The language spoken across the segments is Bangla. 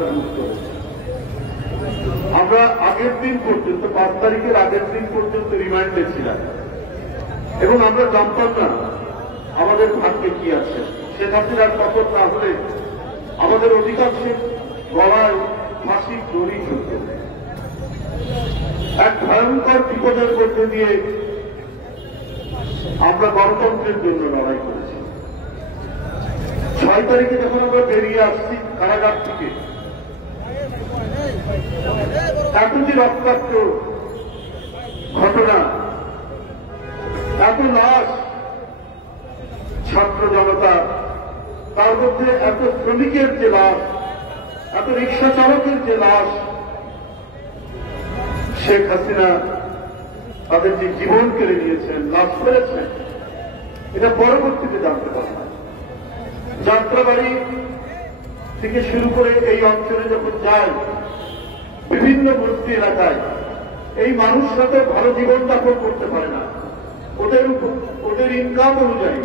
আপনার মুক্ত হয়েছে। আমরা আগের দিন পর্যন্ত 5 তারিখের আগের দিন পর্যন্ত রিমান্ডে ছিলাম এবং আমরা জানতাম না আমাদের ভাগ্যে কি আছে। শেখ হাসিনার পতন না হলে আমাদের অধিকাংশের গলায় ফাঁসির দড়ি ঝুলতে, এক ভয়ঙ্কর বিপদের মধ্যে দিয়ে আমরা গণতন্ত্রের জন্য লড়াই করেছি। 6 তারিখে যখন আমরা বেরিয়ে আসছি কারাগার থেকে, এতটি রক্তাক্ত ঘটনা, এত লাশ, ছাত্র জনতা, তার মধ্যে এত শ্রমিকের যে লাশ, এত রিক্সা চালকের যে লাশ, শেখ হাসিনা তাদের যে জীবন কেড়ে নিয়েছেন, লাশ ফেলেছেন, এটা পরবর্তীতে জানতে পারলাম। যাত্রাবাড়ি থেকে শুরু করে এই অঞ্চলে যখন যায়, বিভিন্ন বস্তি এলাকায় এই মানুষরা তো ভালো জীবনযাপন করতে পারে না। ওদের ইনকাম অনুযায়ী,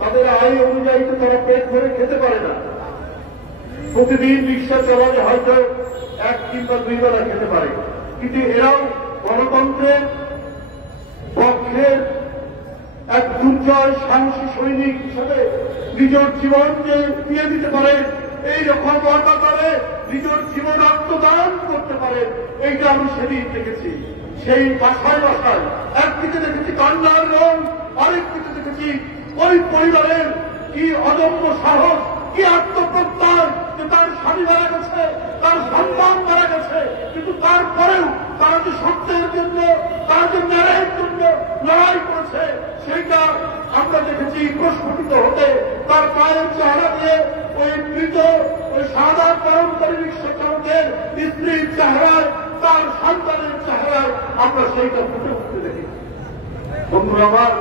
তাদের আয় অনুযায়ী তো তারা পেট ভরে খেতে পারে না। প্রতিদিন রিক্সা চালালে হয়তো 1 কিংবা 2 বেলা খেতে পারে, কিন্তু এরাও গণতন্ত্রের পক্ষের এক দুর্জয় সাহসী সৈনিক হিসেবে নিজের জীবনকে দিয়ে দিতে পারে, এইরকম অকাতরে নিজের জীবন আত্মদান করতে পারে। এইটা আমি সেদিন দেখেছি। সেই বাসায় বাসায় একদিকে দেখেছি কান্নার রং, আরেকদিকে দেখেছি ওই পরিবারের কি অদম্য সাহস, কি আত্মপ্রত্যয়, যে তার স্বামী মারা গেছে, তার সন্তান মারা গেছে, কিন্তু তারপরেও তারা যে সত্যের জন্য, তারা যে ন্যায়ের জন্য লড়াই করেছে, সেইটা আমরা দেখেছি প্রস্ফুটিত হতে। তার পায়ের চেহারা দিয়ে ওই মৃত, ওই সাদা কর্মচারী রিক্সা চালকের স্ত্রীর চেহারায়, তার সন্তানের চেহারায় আমরা সেইটা ফুটে উঠতে দেখেছি। বন্ধুরা আমার,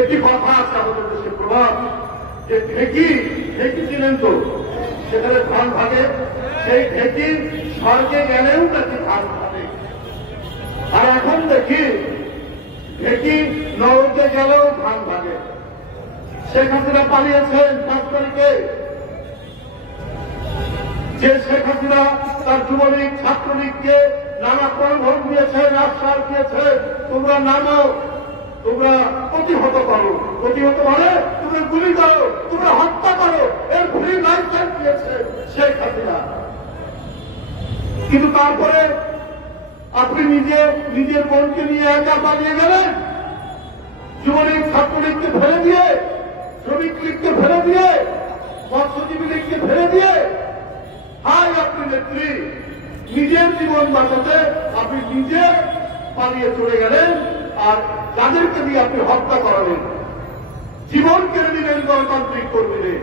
একটি কথা আছে আমাদের দেশে প্রভাব, যে ঢেকি ছিলেন তো সেখানে ধান ভাগে, সেই ঢেকি স্বর্গে গেলেও নাকি ধান ভাগে। আর এখন দেখি ঢেকি নরকে গেলেও ধান ভাগে। শেখ হাসিনা পালিয়েছেন 5 তারিখে। যে শেখ হাসিনা তার যুবলীগ ছাত্রলীগকে নানা প্রলোভন দিয়েছেন, আশ্বাস দিয়েছেন, তোমরা নামো, তোমরা প্রতিহত করো। প্রতিহত মানে তোমরা গুলি করো, তোমরা হত্যা করো, এর ফ্রি লাইসেন্স দিয়েছে শেখ হাসিনা। কিন্তু তারপরে আপনি নিজের বোনকে নিয়ে একা পালিয়ে গেলেন, যুবলীগ ছাত্রলীগকে ফেলে দিয়ে, শ্রমিক লীগকে ফেলে দিয়ে, মৎস্যজীবী লীগকে ফেলে দিয়ে, হাই আপনি নেত্রী, নিজের জীবন বাঁচাতে আপনি নিজে পালিয়ে চলে গেলেন, আর যাদেরকে দিয়ে আপনি হত্যা করালেন, জীবন কেড়ে দিলেন গণতান্ত্রিক কর্মীদের।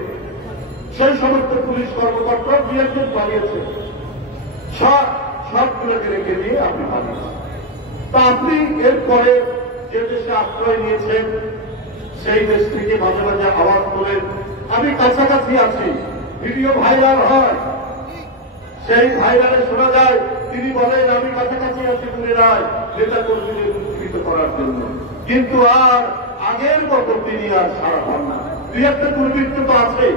সেই সমস্ত পুলিশ কর্মকর্তা 2 একজন পালিয়েছে, সবগুলোকে রেখে দিয়ে আপনি পালিয়েছেন। তা আপনি এরপরে যে দেশে আশ্রয় নিয়েছেন, সেই দেশ থেকে মাঝে মাঝে আওয়াজ তোলেন। আমি কাছাকাছি আছি, ভিডিও ভাইরাল হয়, সেই ভাইরালে শোনা যায় তিনি বলেন আমি কাছাকাছি আছি পুনরায় নেতা কর্মীদের উৎসাহিত করার জন্য। কিন্তু আর আগের মতো তিনি আর সারা হন না। 2 একটা দুর্বৃত্ত তো আছে,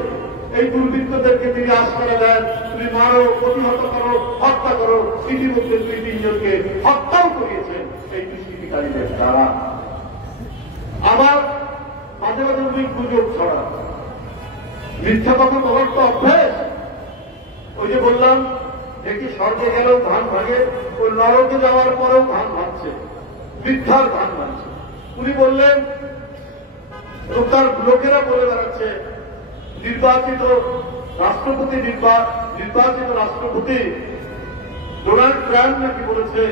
এই দুর্বৃত্তদেরকে তিনি আশ্রয় দেন, তুমি মারো, প্রতিহত করো, হত্যা করো। ইতিমধ্যে 2-3 জনকে হত্যাও করিয়েছেন এই দুষ্কৃতিকারীদের দ্বারা। আবার মাঝে মাঝে উনি গুজব ছড়া, মিথ্যা কথা বলার তো অভ্যেস। ওই যে বললাম দেখি স্বর্গে গেলেও ধান ভাগে, ওই নরকে যাওয়ার পরেও ধান ভাগছে, মিথ্যার ধান ভাগছে। উনি বললেন, তার লোকেরা বলে বেড়াচ্ছে নির্বাচিত রাষ্ট্রপতি ডোনাল্ড ট্রাম্প নাকি বলেছে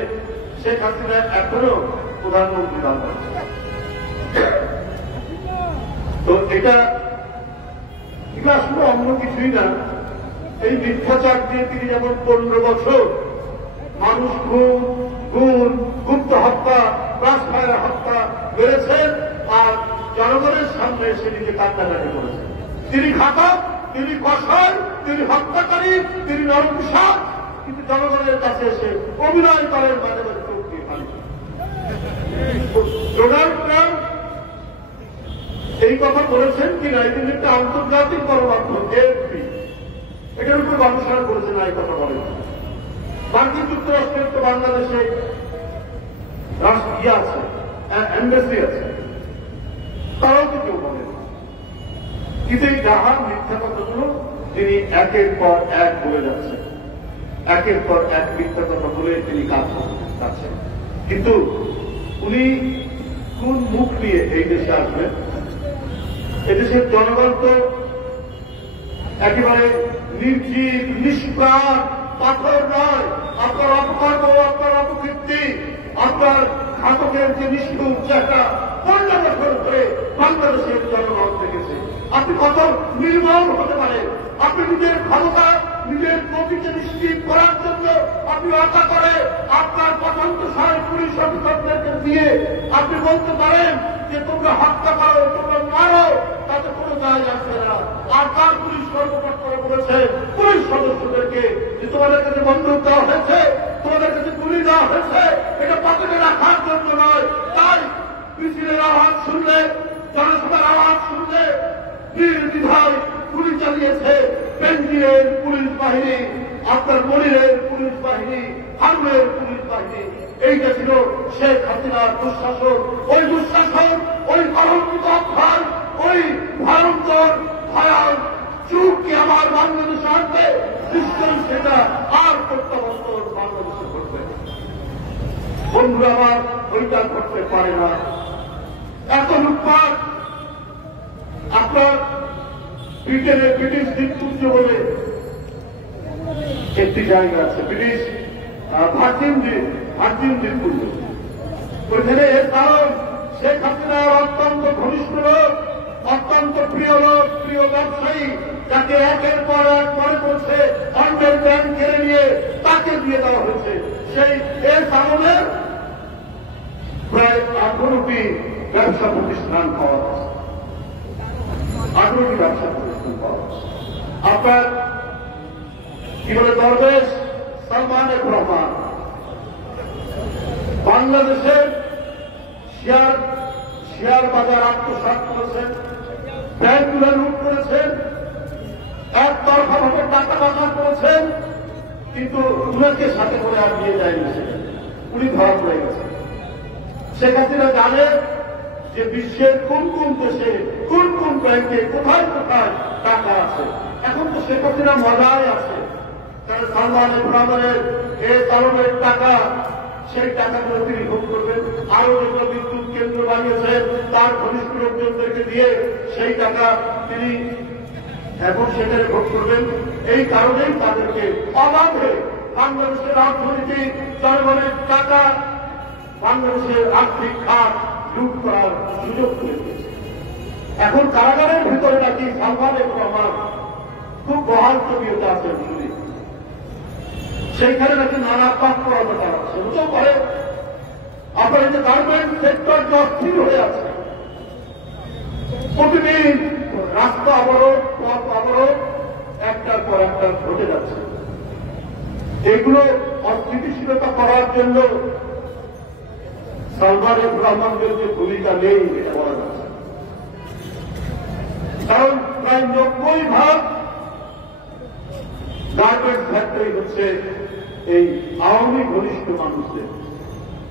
শেখ হাসিনা এখনো প্রধানমন্ত্রী দান করছে। তো এটা আসলে অন্য কিছুই না, এই মিথ্যাচার দিয়ে তিনি যেমন 15 বছর মানুষ গুপ্ত হত্যা, ক্রাসফায়ার হত্যা করেছেন, আর জনগণের সামনে এসে নিজে কান্নাকাটি করেছেন। তিনি ঘাতক, তিনি কষায়, তিনি হত্যাকারী, তিনি নরপিশাচ, কিন্তু জনগণের কাছে এসে অভিনয় করেন মাঝে মাঝে চোখ দিয়ে পানি। ডোনাল্ড ট্রাম্প এই কথা বলেছেন কিনা, এই কিন্তু একটা আন্তর্জাতিক গণমাধ্যম AFP, এটার উপর গবেষণা করেছে না, এই কথা বলেন। মার্কিন যুক্তরাষ্ট্রের তো বাংলাদেশে রাষ্ট্র আছে, এম্বাসি আছে, তারাও তো কেউ বলেন। কিন্তু এই ডাহার মিথ্যা কথাগুলো তিনি একের পর এক বলে যাচ্ছেন, একের পর এক মিথ্যা কথা বলে তিনি কাজ করছেন। কিন্তু উনি কোন মুখ নিয়ে এই দেশে আসবেন? এদেশের জনগণ তো একেবারে নির্জীব, নিষ্প্রাণ, পাথর নয়। আপনার অপকর্ম, আপনার অপকীর্তি, আপনার ঘাতকের যে নিষ্ঠুর চেষ্টা 15 বছর ধরে বাংলাদেশের জনগণ দেখেছে। আপনি কত নির্মম হতে পারেন? আপনি নিজের ক্ষমতা, নিজের প্রকৃতি নিশ্চিত করার জন্য আপনি আশা করে আপনার পছন্দসই পুলিশ অফিসারদেরকে দিয়ে আপনি বলতে পারেন যে তোমরা হত্যা করো, তোমরা মারো, তাতে কোনো দায় আসবে না। আর তার পুলিশ কর্মকর্তারা বলেছে পুলিশ সদস্যদেরকে যে তোমাদের কাছে বন্দুক দেওয়া হয়েছে, তোমাদের কাছে গুলি দেওয়া হয়েছে, এটা পকেটে রাখার জন্য নয়। তাই মিছিলের আওয়াজ শুনলে, জনসভার আওয়াজ শুনলে নির্দ্বিধায় গুলি চালিয়েছে বেনজিরের পুলিশ বাহিনী, আপনার মনিরের পুলিশ বাহিনী, হারুনের পুলিশ বাহিনী। এইটা ছিল শেখ হাসিনার দুঃশাসন। ওই দুঃশাসন, ওই কলঙ্কিত অধ্যায়, ওই ভয়ঙ্কর ভয়াল যুগকে আমার বাংলাদেশে আসবে, নিশ্চয়ই সেটা আর প্রত্যাবর্তন বাংলাদেশে ঘটবে। বন্ধুরা আমার, ওইটা ঘটতে পারে না। এত লুটপাট আপনার ব্রিটেনে ব্রিটিশ দ্বীপপুঞ্জ বলে একটি জায়গা আছে, ব্রিটিশ ভার্জিন দ্বীপপুঞ্জ। ওইখানে এর কারণ শেখ হাসিনার অত্যন্ত ঘনিষ্ঠ লোক, অত্যন্ত প্রিয় লোক, প্রিয় ব্যবসায়ী, যাকে একের পর এক মনে করছে অন্যের ব্যাংক কেড়ে নিয়ে তাকে দিয়ে দেওয়া হয়েছে। সেই এর কারণে প্রায় 18টি ব্যবসা প্রতিষ্ঠান পাওয়া যাচ্ছে, 18টি ব্যবসা প্রতিষ্ঠান পাওয়া যাচ্ছে। আপনার কি বলে দরবেশ সালমান এফ রহমান বাংলাদেশের শেয়ার বাজার আত্মসাৎ করেছেন, ব্যাংকগুলো লুট করেছেন, একতরফা ভাবে টাকা পাচার করেছেন, কিন্তু উনাকে সাথে করে আর নিয়ে যায়নি। উনি ধরা পড়ে গেছেন। শেখ হাসিনা জানে যে বিশ্বের কোন কোন দেশে কোন কোন ব্যাংকে কোথায় কোথায় টাকা আছে। এখন তো শেখ হাসিনা মজায় আছে, কারণ সালমান এফ রহমানের এই কারণের টাকা, সেই টাকাগুলো তিনি ভোগ করবেন। আরো যেগুলো বিদ্যুৎ কেন্দ্র বানিয়েছেন তার ঘনিষ্ঠ লোকজনদেরকে দিয়ে সেই টাকা তিনি এখন সেখানে ভোগ করবেন। এই কারণেই তাদেরকে অবাধে বাংলাদেশের অর্থনীতি, জনগণের টাকা, বাংলাদেশের আর্থিক খাত লুট করার সুযোগ করে দিয়েছে। এখন কারাগারের ভিতরে নাকি সালমান এফ রহমান খুব বহাল তবিয়তে আছেন, শুনি সেইখানে নাকি নানা পাত্র চালাচ্ছে। বুঝতেও পারে আপনার যে গার্মেন্ট সেক্টর যে অস্থির হয়ে আছে, প্রতিদিন রাস্তা অবরোধ, পথ অবরোধ একটার পর একটা ঘটে যাচ্ছে। এগুলো অস্থিতিশীলতা করার জন্য সালমান এফ রহমানের যে ভূমিকা নেই এটা বলা যাচ্ছে। কারণ প্রায় 90% গার্মেন্টস ফ্যাক্টরি হচ্ছে এই আওয়ামী ঘনিষ্ঠ মানুষদের,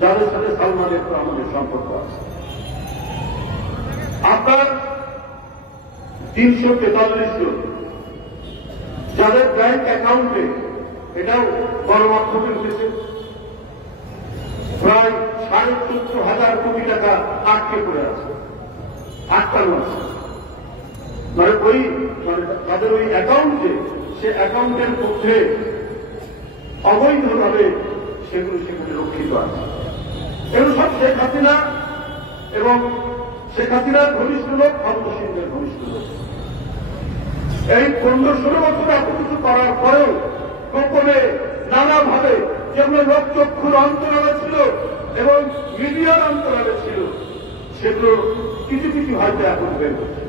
যাদের সাথে সালমান এফ রহমানের সম্পর্ক আছে। আপনার 343 জন যাদের ব্যাংক অ্যাকাউন্টে, এটাও গণমাধ্যমে উঠেছে, প্রায় 14,500 কোটি টাকা আটকে পড়ে আছে, আটকানো আছে। মানে তাদের ওই অ্যাকাউন্টে, সে অ্যাকাউন্টের মধ্যে অবৈধভাবে সেগুলো সেখানে রক্ষিত আছে। এগুলো সব শেখ হাসিনা এবং শেখ হাসিনার ঘনিষ্ঠ লোক, ক্ষমতাসীনদের ঘনিষ্ঠ লোক। এই 15-16 বছর এত কিছু করার পরেও গোপনে নানাভাবে যেগুলো লোকচক্ষুর অন্তরালে ছিল এবং মিডিয়ার অন্তরালে ছিল, সেগুলো কিছু কিছু হয়তো এখন বের হচ্ছে।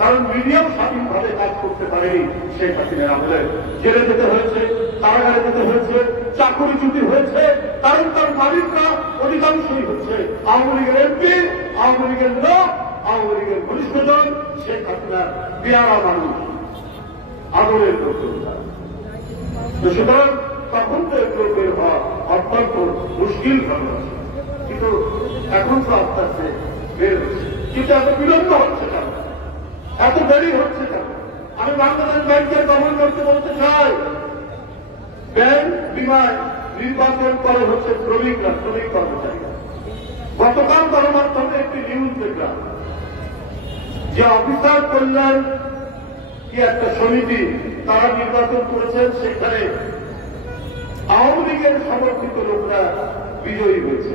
কারণ মিডিয়াও স্বাধীনভাবে কাজ করতে পারেনি শেখ হাসিনার আমলে। জেলে যেতে হয়েছে, কারাগারে যেতে হয়েছে, চাকরিচ্যুতি হয়েছে, কারণ তার মালিকরা অধিকাংশই হচ্ছে আওয়ামী লীগের এমপি, আওয়ামী লীগের লোক, আওয়ামী লীগের ঘনিষ্ঠজন, শেখ হাসিনার পেয়ারা মানুষ, আদরের লোক। তো সুতরাং তখন তো এগুলো বের হওয়া অত্যন্ত মুশকিল ঘটনা, কিন্তু এখন তো আস্তে আস্তে বের হচ্ছে। কিন্তু এত বিলম্ব হচ্ছে কেন, এত দেরি হচ্ছে কেন? আমি বাংলাদেশ ব্যাংকের গভর্নরকে বলতে চাই, ব্যাংক বিমায় নির্বাচন করে হচ্ছে শ্রমিকরা, শ্রমিক কর্মচারীরা। গতকাল গণমাধ্যমে একটি নিউজ দেখলাম যে অফিসার কল্যাণ কি একটা সমিতি তারা নির্বাচন করেছেন, সেখানে আওয়ামী লীগের সমর্থিত লোকরা বিজয়ী হয়েছে।